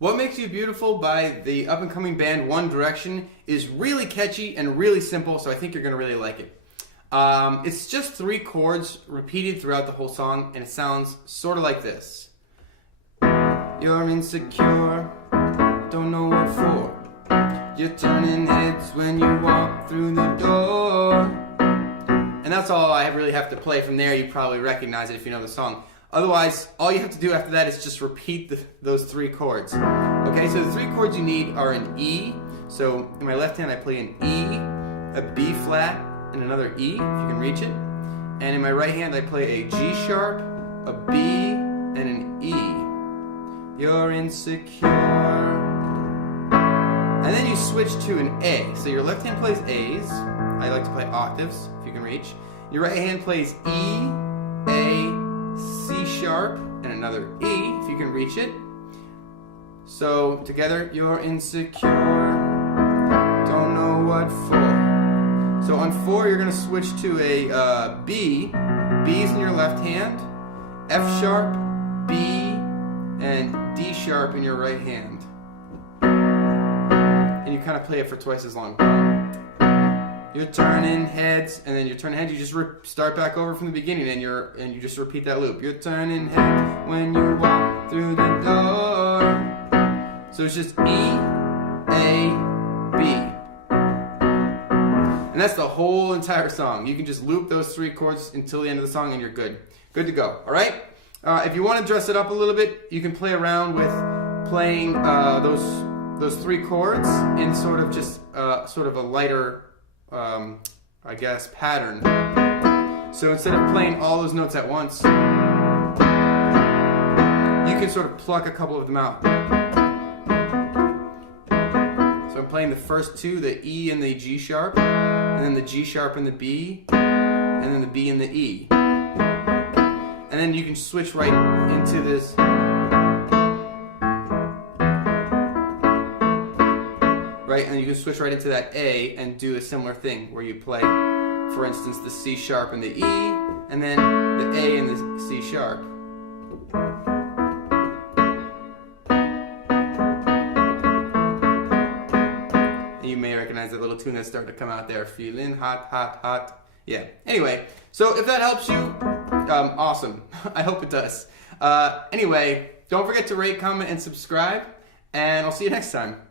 What Makes You Beautiful by the up-and-coming band One Direction is really catchy and really simple, so I think you're going to really like it. It's just 3 chords repeated throughout the whole song, and it sounds sort of like this. You're insecure, don't know what for. You're turning heads when you walk through the door. And that's all I really have to play. From there, you probably recognize it if you know the song. Otherwise, all you have to do after that is just repeat those 3 chords. Okay, so the 3 chords you need are an E. So in my left hand I play an E, a B flat, and another E, if you can reach it. And in my right hand I play a G sharp, a B, and an E. You're insecure. And then you switch to an A. So your left hand plays A's. I like to play octaves, if you can reach. Your right hand plays E, A, C sharp, and another E, if you can reach it. So together, you're insecure, don't know what for. So on 4, you're going to switch to a B. B's in your left hand, F sharp, B, and D sharp in your right hand. And you kind of play it for twice as long. You're turning heads, and then you turn heads. You just start back over from the beginning, and you just repeat that loop. You're turning heads when you walk through the door. So it's just E, A, B, and that's the whole entire song. You can just loop those 3 chords until the end of the song, and you're good to go. All right. If you want to dress it up a little bit, you can play around with playing those 3 chords in sort of a lighter, I guess, pattern. So instead of playing all those notes at once, you can sort of pluck a couple of them out. So I'm playing the first 2, the E and the G sharp, and then the G sharp and the B, and then the B and the E. And then you can switch right into this. Right, and you can switch right into that A and do a similar thing where you play, for instance, the C sharp and the E, and then the A and the C sharp. And you may recognize that little tune that's starting to come out there. Feeling hot, hot, hot. Yeah. Anyway, so if that helps you, awesome. I hope it does. Anyway, don't forget to rate, comment, and subscribe, and I'll see you next time.